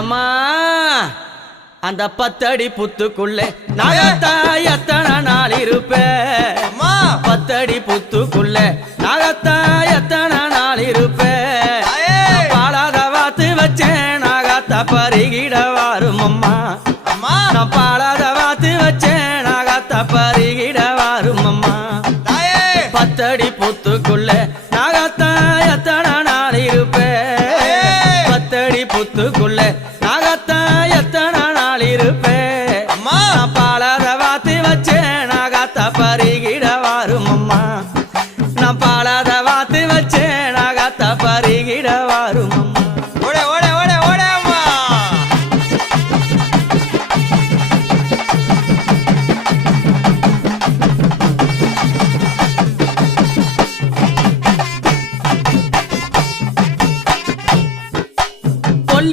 எம்மா அந்த 10 அடி புத்துக்குள்ளே நாகத்தா எத்தனை நாள் இருப்பேன் 10 அடி புத்துக்குள்ளே நாகத்தா எத்தனை நாள் இருப்பேன் பாலாத வாத்து வச்சேன் நாகத்தா பருகிட வாரும் அம்மா நான் பாலாத வாத்து வச்சேன் நாகத்தா பருகிட வாரும் அம்மா 10 அடி புத்துக்குள்ளே நாகத்தா எத்தனை நாள் இருப்பேன் 10 அடி புத்துக்குள்ளே நாகத்தா எத்தனை நாள் இருப்பேன்